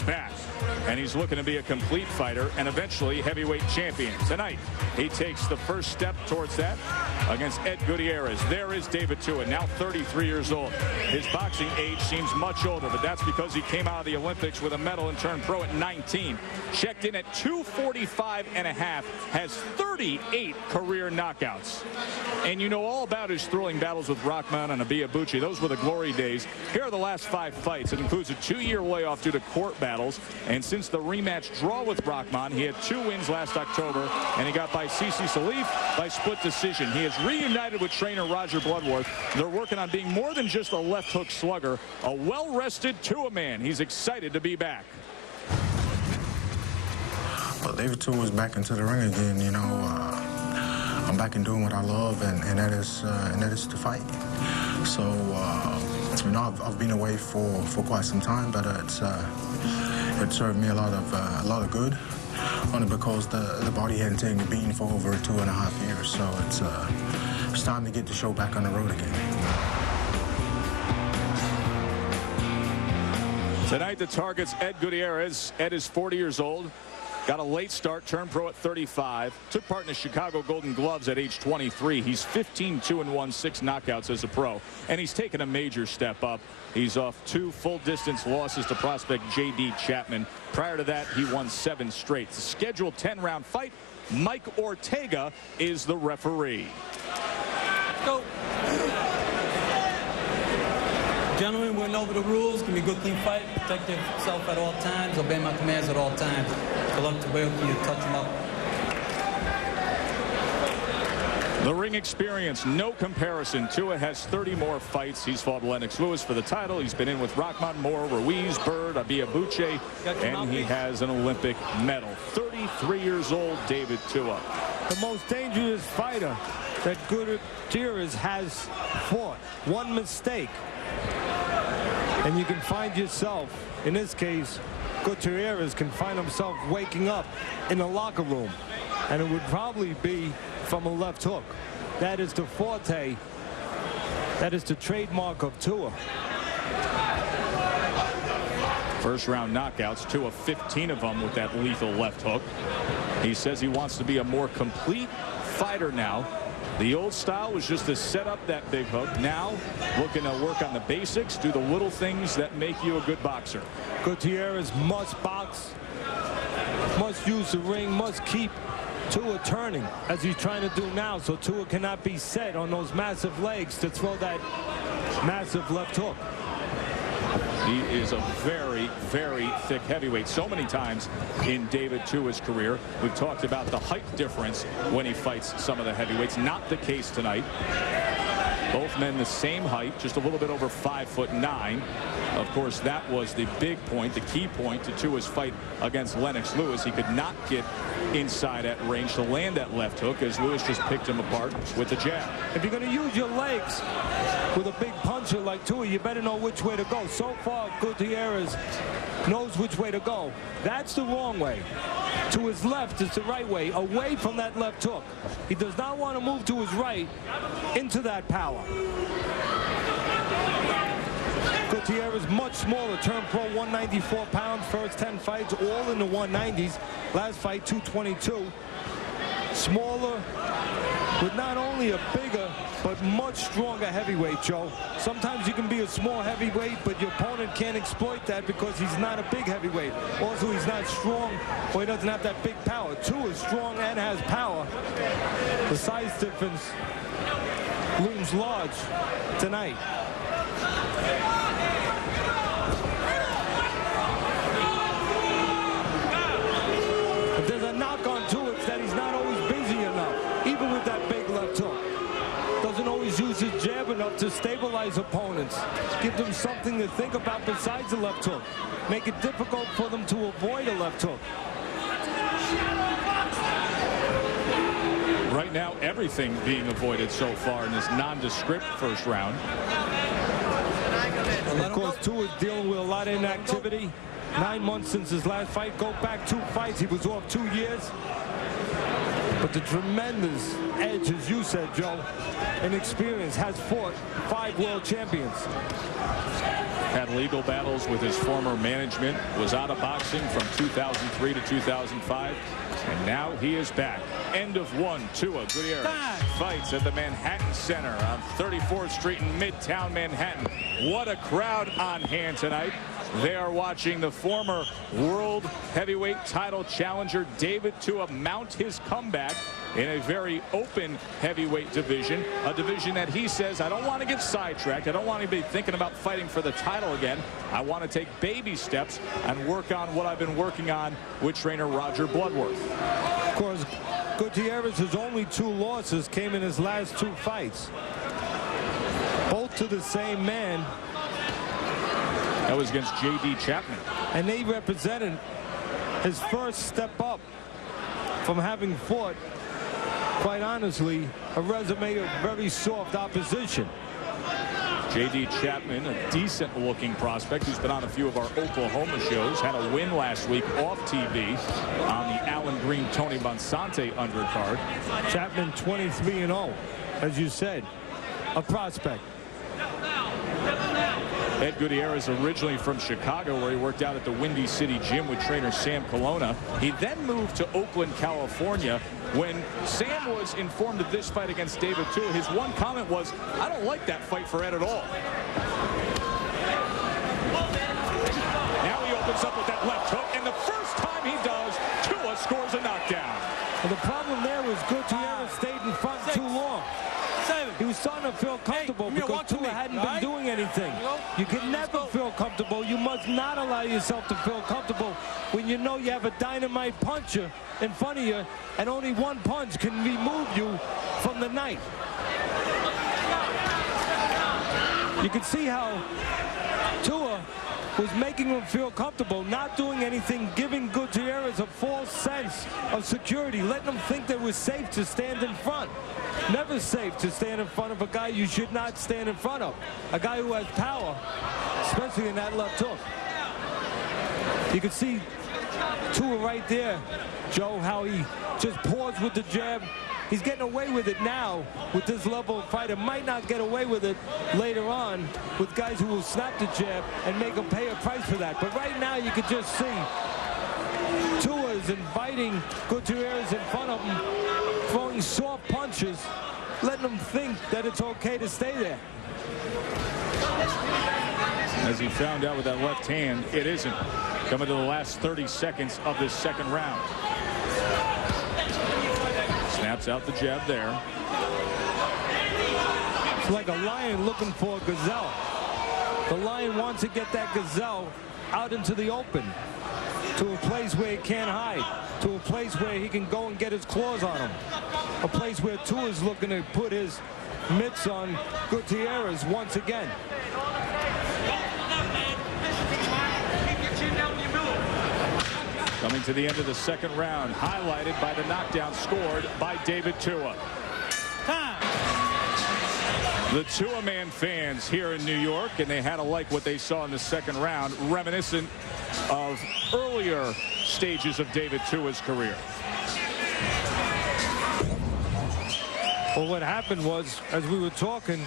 he's back, and he's looking to be a complete fighter and eventually heavyweight champion. Tonight, he takes the first step towards that against Ed Gutierrez. There is David Tua, now 33 years old. His boxing age seems much older, but that's because he came out of the Olympics with a medal and turned pro at 19. Checked in at 245 and a half, has 38 career knockouts. And you know all about his thrilling battles with Rahman and Abiyabuchi. Those were the glory days. Here are the last 5 fights. It includes a 2-year layoff due to court battles. And since the rematch draw with Rahman, he had 2 wins last October, and he got by Sisi Salif by split decision. He is reunited with trainer Roger Bloodworth. They're working on being more than just a left hook slugger, a well-rested Tua man. He's excited to be back. Well, David Tua is back into the ring again. You know, I'm back in doing what I love, and that is to fight. So, you know, I've been away for quite some time, but it served me a lot of good, only because the body hadn't taken a beating for over 2.5 years. So it's time to get the show back on the road again. Tonight, the target's Ed Gutierrez. Ed is 40 years old. Got a late start, turned pro at 35. Took part in the Chicago Golden Gloves at age 23. He's 15-2-1, 6 knockouts as a pro. And he's taken a major step up. He's off 2 full-distance losses to prospect J.D. Chapman. Prior to that, he won 7 straight. It's a scheduled 10-round fight. Mike Ortega is the referee. Go. Gentlemen, we went over the rules. Give me a good, clean fight. Protect yourself at all times. Obey my commands at all times. Good luck to both of you. Touch them up. The ring experience, no comparison. Tua has 30 more fights. He's fought Lennox Lewis for the title. He's been in with Rahman, Moore, Ruiz, Bird, Abiyabuchi, and he has an Olympic medal. 33 years old, David Tua. The most dangerous fighter that Gutierrez has fought. One mistake, and you can find yourself, in this case, Gutierrez can find himself waking up in the locker room, and it would probably be from a left hook. That is the forte, that is the trademark of Tua. First round knockouts, Tua 15 of them with that lethal left hook. He says he wants to be a more complete fighter now. The old style was just to set up that big hook. Now looking to work on the basics, do the little things that make you a good boxer. Gutierrez must box, must use the ring, must keep Tua turning as he's trying to do now, so Tua cannot be set on those massive legs to throw that massive left hook. He is a very, very thick heavyweight. So many times in David Tua's career, we've talked about the height difference when he fights some of the heavyweights. Not the case tonight. Both men the same height, just a little bit over 5'9". Of course, that was the big point, the key point to Tua's fight against Lennox Lewis. He could not get inside at range to land that left hook as Lewis just picked him apart with the jab. If you're going to use your legs with a big puncher like Tua, you better know which way to go. So far, Gutierrez knows which way to go. That's the wrong way. To his left is the right way, away from that left hook. He does not want to move to his right into that power. Gutierrez much smaller, turned pro, 194 pounds, first 10 fights, all in the 190s. Last fight, 222. Smaller, with not only a bigger, but much stronger heavyweight, Joe. Sometimes you can be a small heavyweight, but your opponent can't exploit that because he's not a big heavyweight. Also, he's not strong, or he doesn't have that big power. Tua is strong and has power. The size difference looms large tonight. If there's a knock on Tua, it's that he's not always busy enough, even with that big left hook. Doesn't always use his jab enough to stabilize opponents. Give them something to think about besides the left hook. Make it difficult for them to avoid a left hook. Right now, everything being avoided so far in this nondescript first round. Of course, Tua is dealing with a lot of inactivity. 9 months since his last fight. Go back 2 fights. He was off 2 years. But the tremendous edge, as you said, Joe, and experience, has fought 5 world champions. Had legal battles with his former management, was out of boxing from 2003 to 2005, and now he is back. End of one. Tua Gutierrez fights at the Manhattan Center on 34th Street in Midtown Manhattan. What a crowd on hand tonight. They are watching the former world heavyweight title challenger David Tua mount his comeback in a very open heavyweight division, a division that he says, I don't want to get sidetracked. I don't want to be thinking about fighting for the title again. I want to take baby steps and work on what I've been working on with trainer Roger Bloodworth. Of course, Gutierrez's only 2 losses came in his last 2 fights, both to the same man. That was against J.D. Chapman. And they represented his first step up from having fought, quite honestly, a resume of very soft opposition. J.D. Chapman, a decent-looking prospect who's been on a few of our Oklahoma shows, had a win last week off TV on the Alan Green Tony Bonsante undercard. Chapman 23-0, as you said, a prospect. Ed Gutierrez, originally from Chicago, where he worked out at the Windy City Gym with trainer Sam Colonna. He then moved to Oakland, California. When Sam was informed of this fight against David Tua, his one comment was, I don't like that fight for Ed at all. Now he opens up with that left hook, and the first time he does, Tua scores a knockdown. Well, the problem there was Gutierrez stayed in front too long. He was starting to feel comfortable because Tua hadn't been doing anything. You can never feel comfortable. You must not allow yourself to feel comfortable when you know you have a dynamite puncher in front of you, and only one punch can remove you from the night. You can see how Tua was making him feel comfortable, not doing anything, giving Gutierrez a false sense of security, letting him think that it was safe to stand in front. Never safe to stand in front of a guy you should not stand in front of. A guy who has power, especially in that left hook. You can see Tua right there, Joe, how he just paused with the jab. He's getting away with it now with this level of fighter. Might not get away with it later on with guys who will snap the jab and make him pay a price for that. But right now you can just see Tua is inviting Gutierrez in front of him, throwing soft punches, letting him think that it's okay to stay there. As he found out with that left hand, it isn't. Coming to the last 30 seconds of this second round. Snaps out the jab there. It's like a lion looking for a gazelle. The lion wants to get that gazelle out into the open, to a place where he can't hide, to a place where he can go and get his claws on him, a place where Tua is looking to put his mitts on Gutierrez once again. Coming to the end of the second round, highlighted by the knockdown scored by David Tua. The Tua-man fans here in New York, and they had to like what they saw in the second round, reminiscent of earlier stages of David Tua's career. Well, what happened was, as we were talking,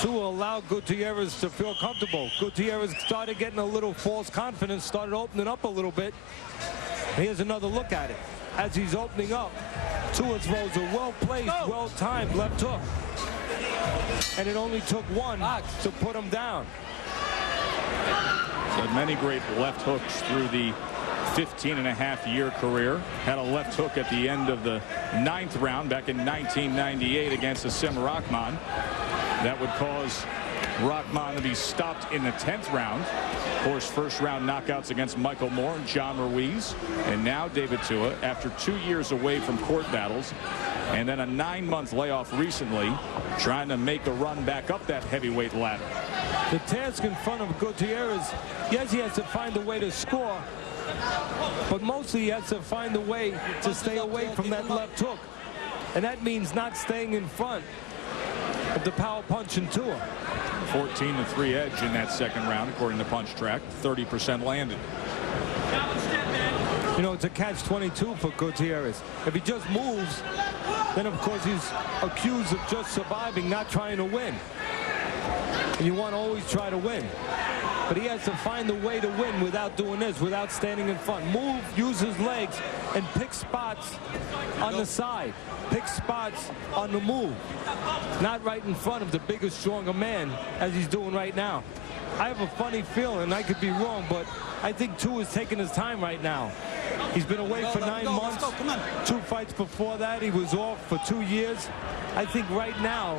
Tua allowed Gutierrez to feel comfortable. Gutierrez started getting a little false confidence, started opening up a little bit. Here's another look at it. As he's opening up, Tua throws a well-placed, well-timed left hook. And it only took one to put him down. Had many great left hooks through the 15-and-a-half-year career. Had a left hook at the end of the 9th round back in 1998 against Asim Rahman. That would cause Rahman to be stopped in the 10th round. Of course, first-round knockouts against Michael Moore and John Ruiz. And now David Tua, after 2 years away from court battles, and then a 9-month layoff recently, trying to make a run back up that heavyweight ladder. The task in front of Gutierrez, yes, he has to find a way to score, but mostly he has to find a way to stay away from that left hook. And that means not staying in front of the power punch in Tua. 14-3 edge in that second round, according to Punch Track. 30% landed. You know, it's a catch-22 for Gutierrez. If he just moves, then of course he's accused of just surviving, not trying to win. and you want to always try to win. But he has to find a way to win without doing this, without standing in front. Move, use his legs, and pick spots on the side. Pick spots on the move. Not right in front of the bigger, stronger man, as he's doing right now. I have a funny feeling, I could be wrong, but I think Tua is taking his time right now. He's been away for 9 months. 2 fights before that, he was off for 2 years. I think right now,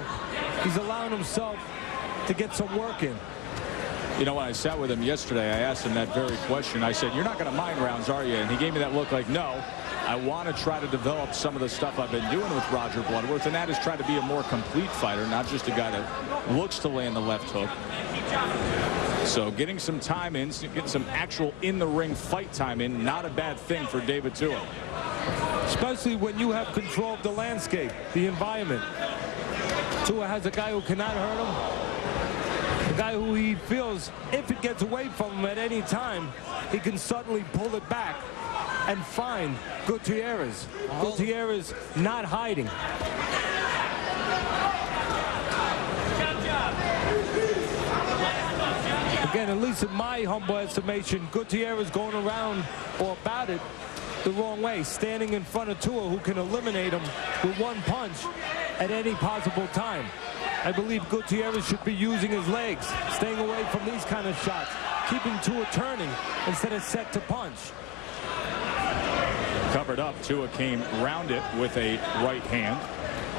he's allowing himself to get some work in. You know, when I sat with him yesterday, I asked him that very question. I said, you're not going to mind rounds, are you? And he gave me that look like, no. I want to try to develop some of the stuff I've been doing with Roger Bloodworth, and that is try to be a more complete fighter, not just a guy that looks to land the left hook. So getting some time in, getting some actual in-the-ring fight time in, not a bad thing for David Tua. Especially when you have control of the landscape, the environment. Tua has a guy who cannot hurt him. A guy who he feels, if it gets away from him at any time, he can suddenly pull it back and find Gutierrez. Gutierrez not hiding. Again, at least in my humble estimation, Gutierrez going around or about it the wrong way, standing in front of Tua, who can eliminate him with one punch at any possible time. I believe Gutierrez should be using his legs, staying away from these kind of shots, keeping Tua turning instead of set to punch. Covered up, Tua came round it with a right hand.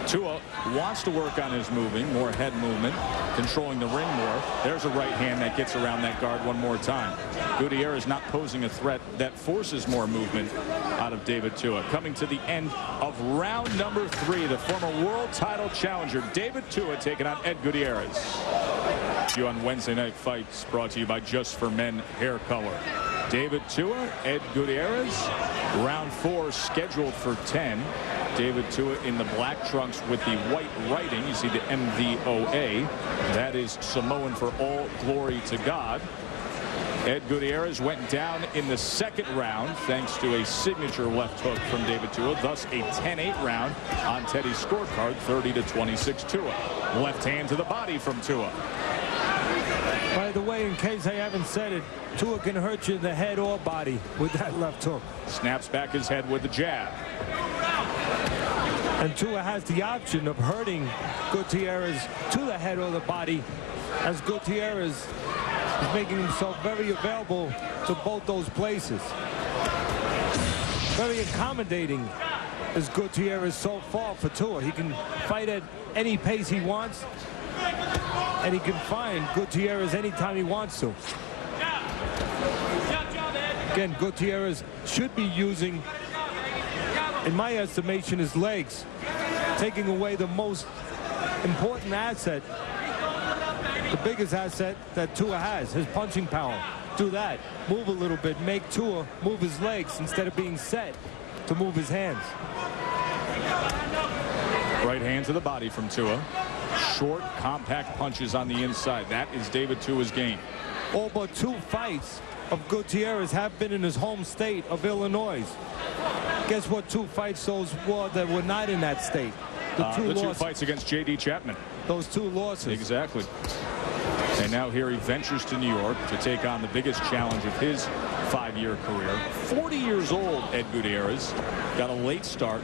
Tua wants to work on his moving, more head movement, controlling the ring more. There's a right hand that gets around that guard one more time. Gutierrez not posing a threat that forces more movement out of David Tua. Coming to the end of round number 3, the former world title challenger David Tua taking on Ed Gutierrez. You on Wednesday Night Fights, brought to you by Just for Men Hair Color. David Tua, Ed Gutierrez. Round 4 scheduled for 10. David Tua in the black trunks with the white writing. You see the MVOA. That is Samoan for all glory to God. Ed Gutierrez went down in the 2nd round thanks to a signature left hook from David Tua, thus a 10-8 round on Teddy's scorecard, 30-26 Tua. Left hand to the body from Tua. By the way, in case I haven't said it, Tua can hurt you in the head or body with that left hook. Snaps back his head with the jab. And Tua has the option of hurting Gutierrez to the head or the body, as Gutierrez is making himself very available to both those places. Very accommodating is Gutierrez so far for Tua. He can fight at any pace he wants, and he can find Gutierrez anytime he wants to. Again, Gutierrez should be using, in my estimation, his legs, taking away the most important asset, the biggest asset that Tua has, his punching power. Do that, move a little bit, make Tua move his legs instead of being set to move his hands. Right hand to the body from Tua. Short, compact punches on the inside. That is David Tua's game. All but 2 fights of Gutierrez have been in his home state of Illinois. Guess what 2 fights those were that were not in that state? The 2 fights against J.D. Chapman. Those 2 losses. Exactly. And now here he ventures to New York to take on the biggest challenge of his 5-year career. 40 years old, Ed Gutierrez. Got a late start.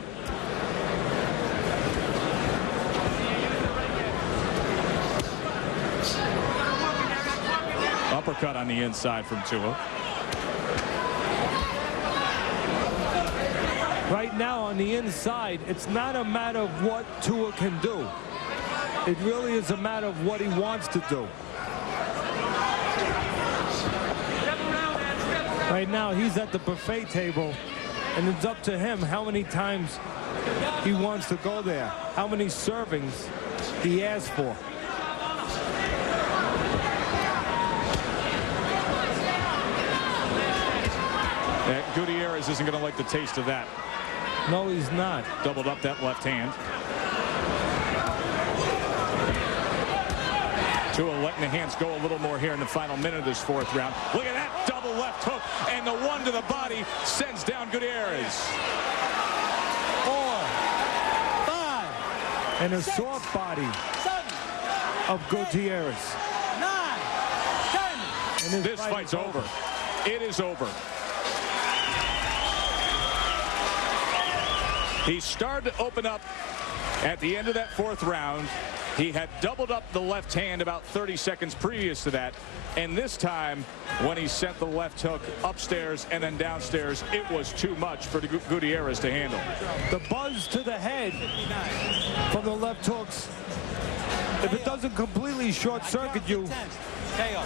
Uppercut on the inside from Tua. Right now on the inside, it's not a matter of what Tua can do. It really is a matter of what he wants to do. Right now, he's at the buffet table, and it's up to him how many times he wants to go there, how many servings he asks for. Gutierrez isn't going to like the taste of that. No, he's not. Doubled up that left hand. Tua letting the hands go a little more here in the final minute of this 4th round. Look at that double left hook, and the one to the body sends down Gutierrez. 4, 5, and a soft body. of Gutierrez. 9, 10. And This fight's over. It is over. He started to open up at the end of that 4th round. He had doubled up the left hand about 30 seconds previous to that. And this time, when he sent the left hook upstairs and then downstairs, it was too much for Gutierrez to handle. The buzz to the head from the left hooks, if it doesn't completely short circuit you,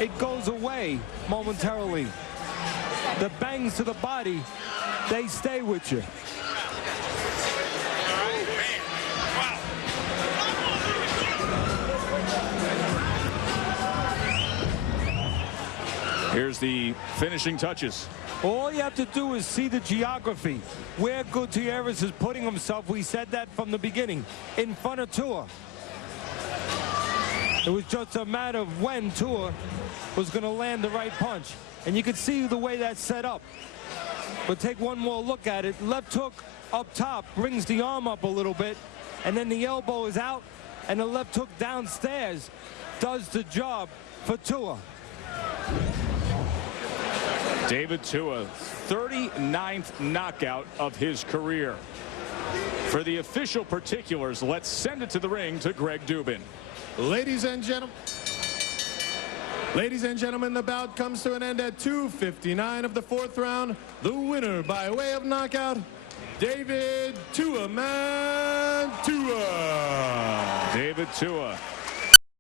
it goes away momentarily. The bangs to the body, they stay with you. Here's the finishing touches. All you have to do is see the geography, where Gutierrez is putting himself. We said that from the beginning, in front of Tua. It was just a matter of when Tua was going to land the right punch. And you can see the way that's set up. But take one more look at it. Left hook up top brings the arm up a little bit, and then the elbow is out, and the left hook downstairs does the job for Tua. David Tua, 39th knockout of his career. For the official particulars, let's send it to the ring to Greg Dubin. Ladies and gentlemen, the bout comes to an end at 2:59 of the 4th round. The winner by way of knockout, David Tua. David Tua